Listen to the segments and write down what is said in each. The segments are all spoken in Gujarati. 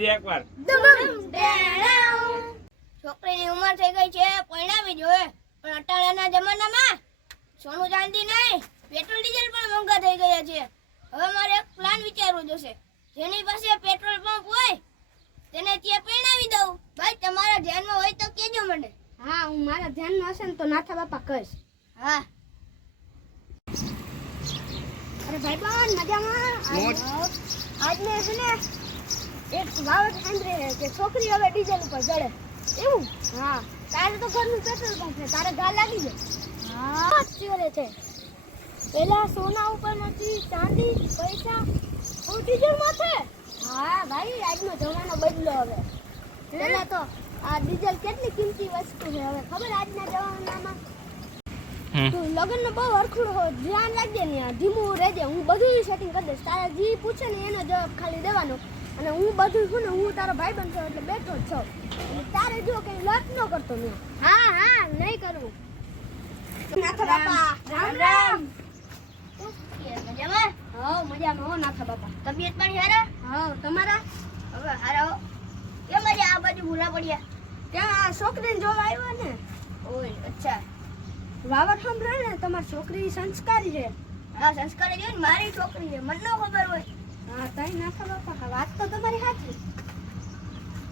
હજી એકવાર. છોકરીની ઉંમર થઈ ગઈ છે, પરણાવી જોઈએ, પણ અટાણાના જમાનામાં સોનું ચાંદી નહીં, પેટ્રોલ ડીઝલ પણ મોંઘા થઈ ગયા છે. હવે મારે એક પ્લાન વિચારવો જોશે. જેની પાસે પેટ્રોલ પંપ હોય તેને ત્યાં પરણાવી દઉં. ભાઈ તમારા ધ્યાનમાં હોય તો કહેજો મને. હા, હું મારા ધ્યાનમાં હશે ને તો નાથા બાપા કહીશ. હા. અરે ભાઈબંધ મજામાં? આજને છે ને એક વાવડ સાંભળે કે છોકરી હવે ડીઝલ ઉપર ચડે. એવું? હા. તારે તો ઘરનું પેટ્રોલ પંપ છે, તારે ગા લાગી જાય. હા, ચીવરે છે. પેલા સોના ઉપર નથી, ચાંદી, પૈસા, ડીઝલ માથે. હા ભાઈ, આજનો જમાનો બદલો હવે. પેલા તો આ ડીઝલ કેટલી કિંમતી વસ્તુ છે, હવે ખબર આજના જમાનામાં. તું લગન નો બહુ હરખું ધ્યાન રાખજે ને, ધીમું રહેજે. હું બધું સેટિંગ કરી દઈશ. તારા જી પૂછે ને એનો જવાબ ખાલી દેવાનો. અને હું બધું છું ને, હું તારો ભાઈ બનશો એટલે બેઠો જ છું. તારે જો કઈ લત ન કરતો નહીં. હા હા, નહીં કરવું. નાથા બાપા રામ રામ. મજામાં? હા મજામાં હો નાથા બાપા. તબિયત પાણી હારા? હા તમારા? હવે હારા. કેમ આજે આ બાજુ ભૂલા પડ્યા? ત્યાં આ છોકરીને જોવા આવ્યા ને. ઓય અચ્છા. વાવડ સાંભળે ને, તમારી છોકરી સંસ્કારી છે. હા સંસ્કારી છે ને, મારી છોકરી છે, મને ન ખબર હોય. હા તઈ નાથા બાપા, વાત તો તમારી સાચી.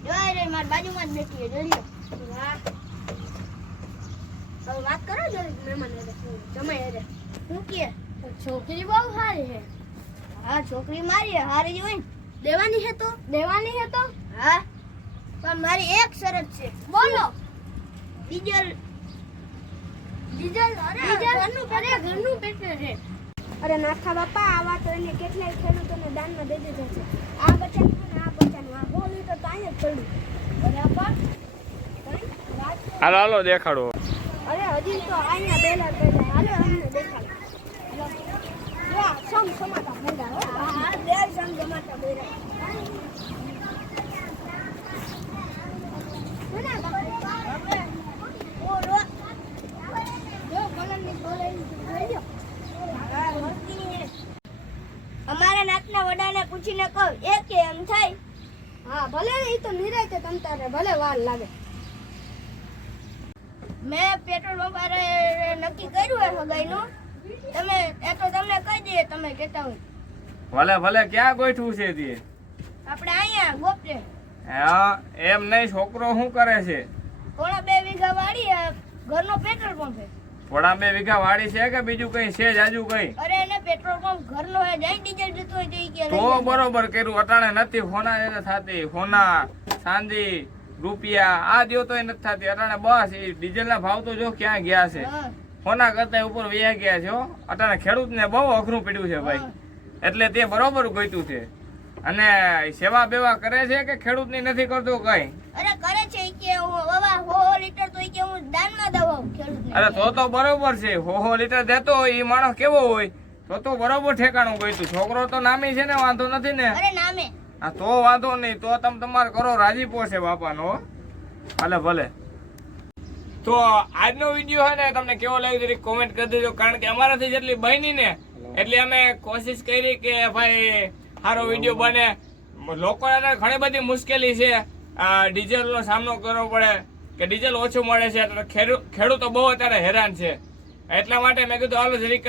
જોઈ રે મારી બાજુમાં જ બેઠી છે, જોઈ લો. વાહ. હવે વાત કરો જો મહેમાન જમાઈ રે. હું કે છોકરી બહુ સારી છે. હા છોકરી મારી હારી જ હોય ને. દેવાની છે તો? દેવાની છે તો? હા પણ મારી એક શરત છે. બોલો. ડીઝલ ડીઝલ ઘરનું પેટ્રોલ છે. અરે નાથા બાપા, આવા તો એને કેટલાય ખેડૂતોને દાનમાં દઈ દીધા છે. આ બચાનું ને આ બચાનું, આ 100 લીટર તો અહીંયા જ પડ્યું. બરાબર. હાલો હાલો દેખાડો. અરે હજી તો અહીંયા બેલા બેલા. હાલો અમને દેખાડો. જો સમ સમાતા બેલા હો. હા બે સંગ જમાતા બેરા. કોના બાપા? આપણે ઓલો જો કલરની બોલાઈ લઈ લો. હા મસ્તી છે. અમારા નાતના વડાને પૂછીને કહું એ કે એમ થાય. હા ભલે ને, ઈ તો નિરાયતે તમ તારે ભલે વાર લાગે. મેં પેટ્રોલ પંપ વાળે નક્કી કર્યું હોય સગાઈનું. તમે એ તો તમને કહી દઈએ, તમે કહેતા હોય. ભલે ભલે, ક્યાં ગોઠવું છે તે? આપણે અહીંયા ગોપરે હા એમ નહીં, છોકરો શું કરે છે? થોડા 2 વીઘા વાડી ઘરનો પેટ્રોલ પંપ છે. થોડા 2 વીઘા વાડી છે કે બીજું કઈ છે જાજુ કઈ? અરે એને પેટ્રોલ પંપ ઘરનો હે, જાય ડીઝલ જતો હોય તો ઈ કે તો બરોબર કર્યું. અટાણે નથી હોના એને થતી, હોના ચાંદી રૂપિયા આ દ્યો તો નથી થતી અટાણે. બસ એ ડીઝલ ના ભાવ તો જો ક્યાં ગયા છે. હા હોના કરતા ઉપર વયા ગયા છે હો. અટાણે ખેડૂત ને બહુ અઘરું પડ્યું છે ભાઈ. એટલે તે બરોબર ગોઈતું છે. અને સેવા બેવા કરે છે કે ખેડૂત ની નથી કરતો કઈ? અરે કરે છે ઈ કે હું બાબા 100 લીટર તો ઈ કે હું દાનમાં દઉં ખેડૂતને. અરે તો બરોબર છે. 100 લીટર દેતો હોય એ માણસ કેવો હોય તો બરોબર ઠેકાણું ગોઈતું. છોકરો તો નામી છે ને, વાંધો નથી ને? અરે નામે હા તો વાંધો નહીં, તો તમે તમારે કરો, રાજીપો છે બાપાનો. ભલે ભલે. તો આજનો વિડીયો છે ને તમને કેવો લાગ્યો જરીક કોમેન્ટ કરી દેજો. કારણ કે અમારાથી જેટલી બની ને એટલી અમે કોશિશ કરી કે ભાઈ સારો વિડીયો બને. લોકોને ઘણી બધી મુશ્કેલી છે, ડીઝલનો સામનો કરવો પડે કે ડીઝલ ઓછું મળે છે, એટલે ખેડૂતો બહુ અત્યારે હેરાન છે. એટલા માટે મેં કીધું હાલો જરીક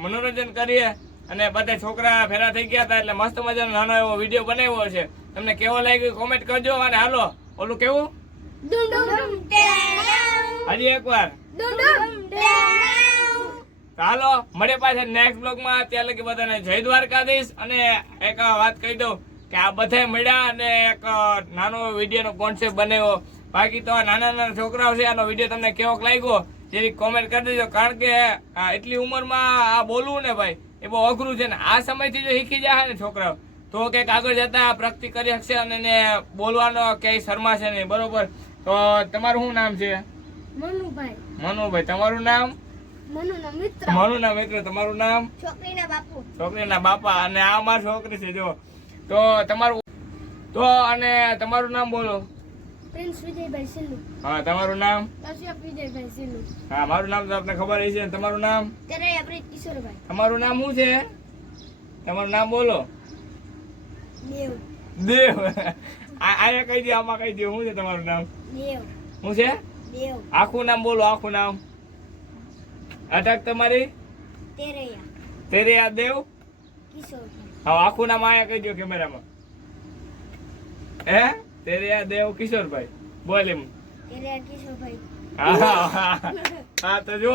મનોરંજન કરીએ. અને બધા છોકરા ફેરા થઈ ગયા હતા એટલે મસ્ત મજાનો નાનો એવો વિડીયો બનાવ્યો છે. તમને કેવો લાગ્યો કોમેન્ટ કરજો. અને હાલો ઓલું કેવું હજી એકવાર હાલો મળે પાછા નેક્સ્ટ બ્લોગમાં. ત્યાં લગી બધાને જય દ્વારકાધીશ. અને એક વાત કહી દઉં કે આ બધા મળ્યા અને એક નાનો વિડીયોનો કોન્સેપ્ટ બનાવ્યો. બાકી તો નાના નાના છોકરાઓ છે, આનો વિડીયો તમને કેવો લાગ્યો જેની કોમેન્ટ કરી દેજો. કારણ કે એટલી ઉંમરમાં આ બોલવું ને ભાઈ એ બહુ અઘરું છે ને. આ સમયથી જો શીખી જાય ને છોકરાઓ તો કંઈક આગળ જતા પ્રગતિ કરી શકશે અને એને બોલવાનો ક્યાંય શરમાશે નહીં. બરોબર. તો તમારું શું નામ છે? મનુભાઈ. મનુભાઈ. તમારું નામ? મનુના મિત્ર. મનુના મિત્ર. તમારું નામ? છોકરીના બાપુ. છોકરીના બાપા. અને આ મારી છોકરી છે જો. તો તમારું અને તમારું નામ બોલો. પ્રિન્સ વિજયભાઈ સિલ્લુ. હા તમારું નામ? કશ્યપ વિજયભાઈ સિલ્લુ. હા મારું નામ તો આપને ખબર છે. તમારું નામ? ત્યારે આપણે કિશોરભાઈ. તમારું નામ શું છે? તમારું નામ બોલો. દેવ. દેવ આયા કહી દે, આમાં કહી દે. શું છે તમારું નામ? દેવ શું છે? દેવ આખું નામ બોલો, આખું નામ. અટક તમારી? તેરૈયા તેરે આ દેવ. કિશોર હા, આખું નામ આયા કહી દો કેમેરામાં. હે? તેરે આ દેવ કિશોરભાઈ. બોલ એમ. તેરૈયા કિશોરભાઈ. હા, તો જો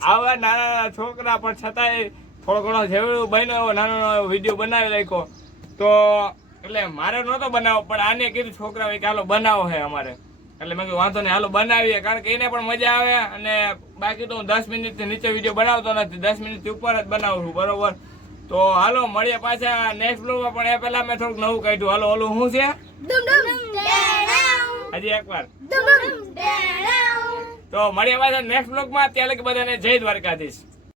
આવા નાના છોકરા પણ છતાંય થોડો ઘણો જેવડું બન્યો એવો નાનો નાનો વિડીયો બનાવી નાખ્યો. તો એટલે મારે નહોતો બનાવો, પણ આને કીધું છોકરાઓ કે હાલો બનાવો છે અમારે. એટલે મેં કીધું વાંધો નહીં, હાલો બનાવીએ, કારણ કે એને પણ મજા આવે. અને બાકી તો હું 10 મિનિટથી નીચે વિડીયો બનાવતો નથી, 10 મિનિટથી ઉપર જ બનાવું છું, બરોબર. તો હાલો મળીએ પાછા નેક્સ્ટ બ્લોગમાં. પણ એ પહેલા મેં થોડુંક નવું કાઢ્યું. હાલો, ઓલું શું છે? હજી એકવાર. તો મળીએ પાછા નેક્સ્ટ બ્લોગમાં. ત્યાં લગી બધાને જય દ્વારકાધીશ.